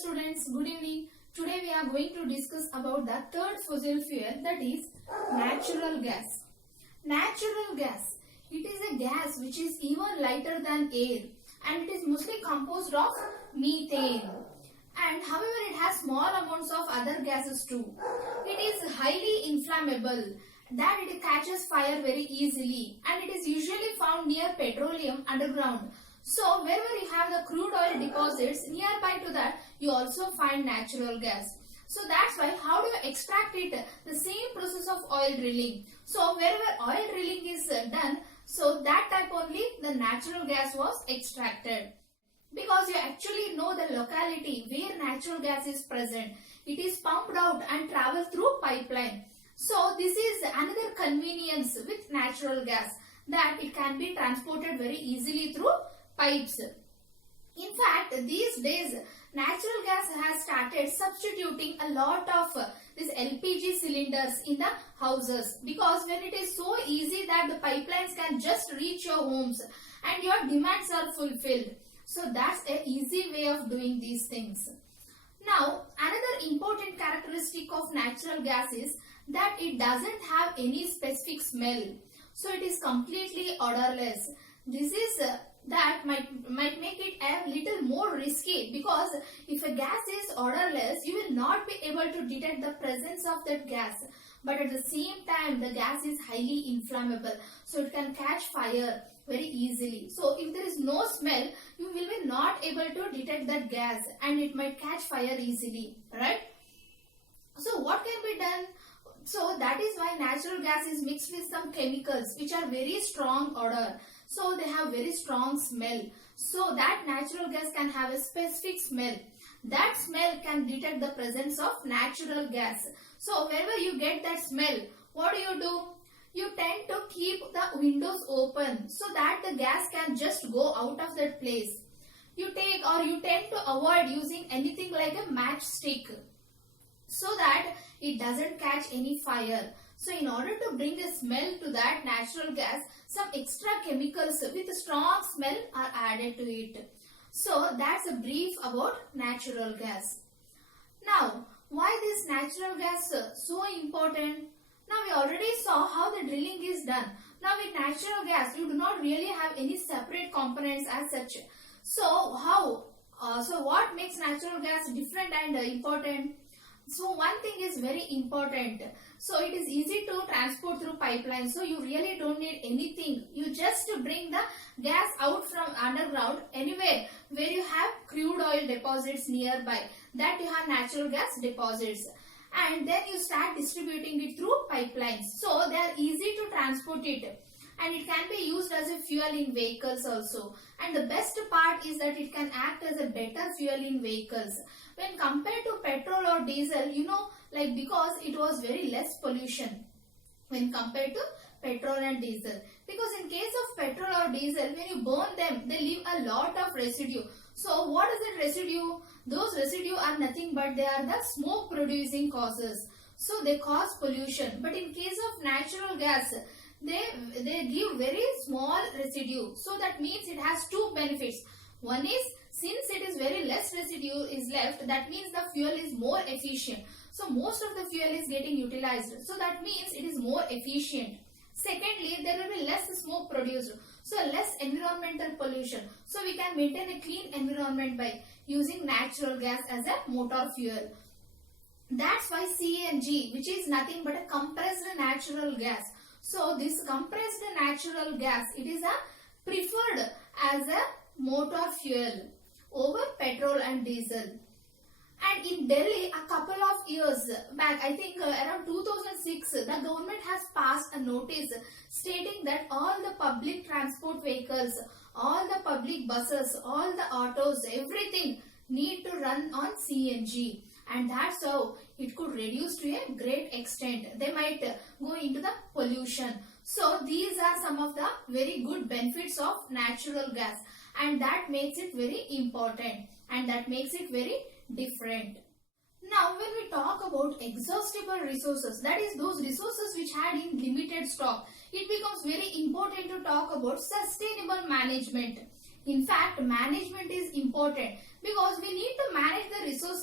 students, good evening. Today we are going to discuss about the third fossil fuel, that is natural gas. Natural gas, it is a gas which is even lighter than air and it is mostly composed of methane. And however, it has small amounts of other gases too. It is highly inflammable, that it catches fire very easily, and it is usually found near petroleum underground. So wherever you have the crude oil deposits, nearby to that you also find natural gas. So that's why how do you extract it? The same process of oil drilling. So wherever oil drilling is done, so that type only the natural gas was extracted. Because you actually know the locality where natural gas is present. It is pumped out and travels through pipeline. So this is another convenience with natural gas, that it can be transported very easily through pipes. In fact, these days natural gas has started substituting a lot of these LPG cylinders in the houses, because when it is so easy that the pipelines can just reach your homes and your demands are fulfilled. So that's an easy way of doing these things. Now, another important characteristic of natural gas is that it doesn't have any specific smell. So it is completely odorless. This is that might make it a little more risky, because if a gas is odorless, you will not be able to detect the presence of that gas. But at the same time, the gas is highly inflammable, so it can catch fire very easily. So if there is no smell, you will be not able to detect that gas and it might catch fire easily, right? So what can be done? So that is why natural gas is mixed with some chemicals which are very strong odor. So they have very strong smell. So that natural gas can have a specific smell. That smell can detect the presence of natural gas. So wherever you get that smell, what do? You tend to keep the windows open so that the gas can just go out of that place. You tend to avoid using anything like a matchstick, so that it doesn't catch any fire. So in order to bring a smell to that natural gas, some extra chemicals with strong smell are added to it. So that's a brief about natural gas. Now, why this natural gas so important? Now we already saw how the drilling is done. Now with natural gas, you do not really have any separate components as such. So what makes natural gas different and important? So one thing is very important. So it is easy to transport through pipelines. So you really don't need anything. You just bring the gas out from underground anywhere where you have crude oil deposits nearby. That you have natural gas deposits. And then you start distributing it through pipelines. So they are easy to transport it. And it can be used as a fuel in vehicles also. And the best part is that it can act as a better fuel in vehicles. When compared to petrol or diesel, because it was very less pollution when compared to petrol and diesel. Because in case of petrol or diesel, when you burn them, they leave a lot of residue. So what is that residue? Those residue are nothing but they are the smoke producing causes. So they cause pollution. But in case of natural gas, they give very small residue. So that means it has two benefits. One is, since it is very less residue is left, that means the fuel is more efficient. So most of the fuel is getting utilized. So that means it is more efficient. Secondly, there will be less smoke produced. So less environmental pollution. So we can maintain a clean environment by using natural gas as a motor fuel. That's why CNG, which is nothing but a compressed natural gas. So this compressed natural gas, it is preferred as a motor fuel over petrol and diesel. And in Delhi, a couple of years back, I think around 2006, the government has passed a notice stating that all the public transport vehicles, all the public buses, all the autos, everything need to run on CNG. And that's how it could reduce to a great extent. They might go into the pollution. So these are some of the very good benefits of natural gas. And that makes it very important. And that makes it very different. Now when we talk about exhaustible resources, that is those resources which had in limited stock, it becomes very important to talk about sustainable management. In fact, management is important because we need to manage the resources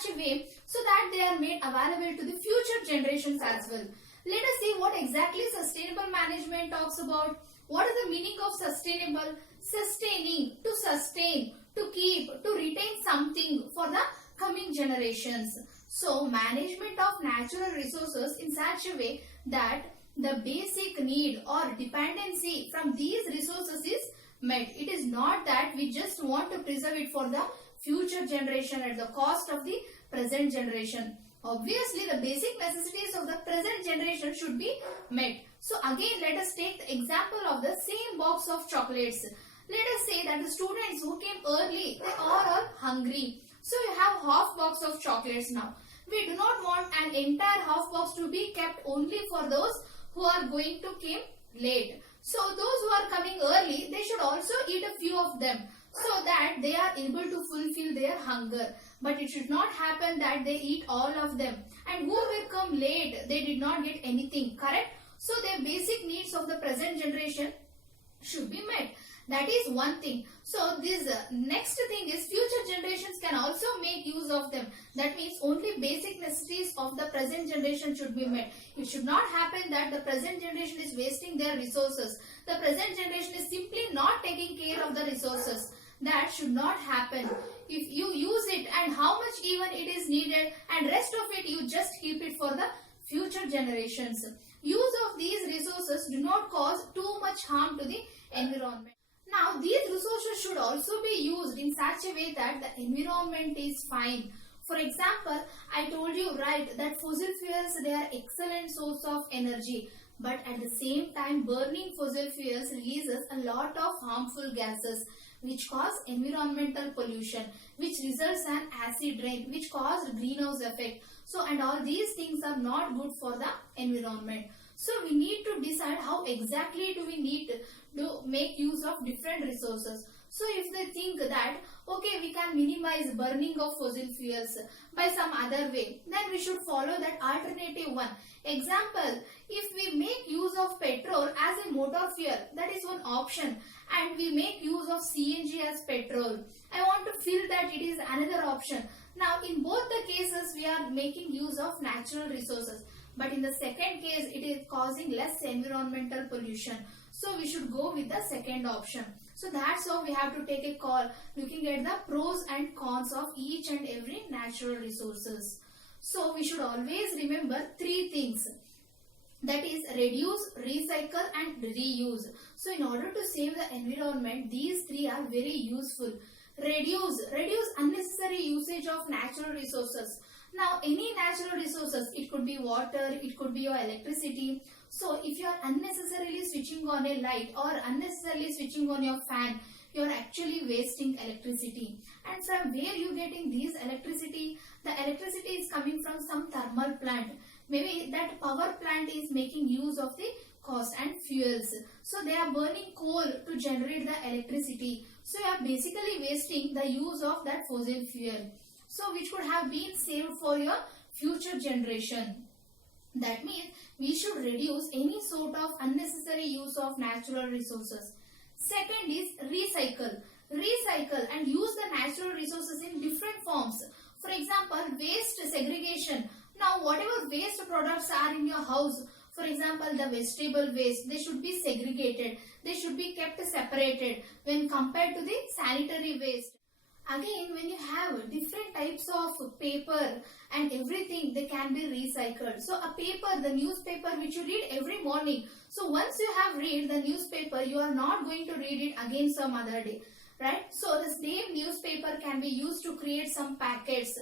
such a way so that they are made available to the future generations as well. Let us see what exactly sustainable management talks about. What is the meaning of sustainable? Sustaining, to sustain, to keep, to retain something for the coming generations. So management of natural resources in such a way that the basic need or dependency from these resources is met. It is not that we just want to preserve it for the future generation at the cost of the present generation. Obviously, the basic necessities of the present generation should be met. So again, let us take the example of the same box of chocolates. Let us say that the students who came early, they are all hungry. So you have half box of chocolates now. We do not want an entire half box to be kept only for those who are going to came late. So those who are coming early, they should also eat a few of them so that they are able to fulfill their hunger. But it should not happen that they eat all of them. And who will come late, they did not get anything, correct? So their basic needs of the present generation should be met. That is one thing. So this next thing is future generations can also make use of them. That means only basic necessities of the present generation should be met. It should not happen that the present generation is wasting their resources. The present generation is simply not taking care of the resources. That should not happen. If you use it and how much even it is needed and rest of it you just keep it for the future generations. Use of these resources do not cause too much harm to the environment. Now, these resources should also be used in such a way that the environment is fine. For example, I told you right that fossil fuels, they are excellent source of energy. But at the same time, burning fossil fuels releases a lot of harmful gases which cause environmental pollution, which results in acid rain, which cause greenhouse effect. So, and all these things are not good for the environment. So, we need to decide how exactly do we need to make use of different resources. So, if they think that, okay, we can minimize burning of fossil fuels by some other way, then we should follow that alternative one. Example, if we make use of petrol as a motor fuel, that is one option, and we make use of CNG as petrol, I want to feel that it is another option. Now, in both the cases, we are making use of natural resources. But in the second case, it is causing less environmental pollution. So, we should go with the second option. So, that's how we have to take a call looking at the pros and cons of each and every natural resources. So, we should always remember three things. That is reduce, recycle and reuse. So, in order to save the environment, these three are very useful. Reduce unnecessary usage of natural resources. Now, any natural resources, it could be water, it could be your electricity. So, if you are unnecessarily switching on a light or unnecessarily switching on your fan, you are actually wasting electricity. And from where you getting this electricity? The electricity is coming from some thermal plant. Maybe that power plant is making use of the cost and fuels. So, they are burning coal to generate the electricity. So, you are basically wasting the use of that fossil fuel. So, which could have been saved for your future generation. That means we should reduce any sort of unnecessary use of natural resources. Second is recycle. Recycle and use the natural resources in different forms. For example, waste segregation. Now, whatever waste products are in your house, for example, the vegetable waste, they should be segregated. They should be kept separated when compared to the sanitary waste. Again, when you have different types of paper and everything, they can be recycled. So, a paper, the newspaper which you read every morning. So, once you have read the newspaper, you are not going to read it again some other day. Right? So, the same newspaper can be used to create some packets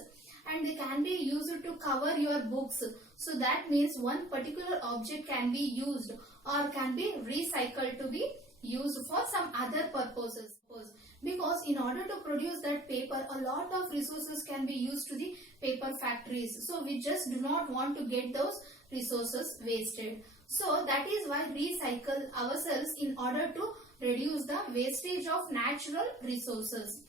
and they can be used to cover your books. So, that means one particular object can be used or can be recycled to be used for some other purposes. Because in order to produce that paper, a lot of resources can be used to the paper factories. So, we just do not want to get those resources wasted. So, that is why recycle ourselves in order to reduce the wastage of natural resources.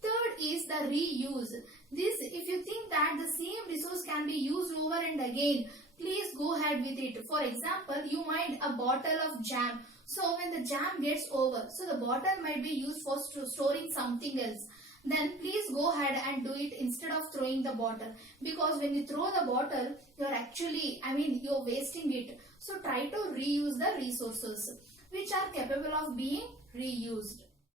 Third is the reuse. This, if you think that the same resource can be used over and again, please go ahead with it. For example, you might a bottle of jam. So, when the jam gets over, so the bottle might be used for storing something else. then please go ahead and do it instead of throwing the bottle, because when you throw the bottle, you're actually, you're wasting it. So try to reuse the resources which are capable of being reused.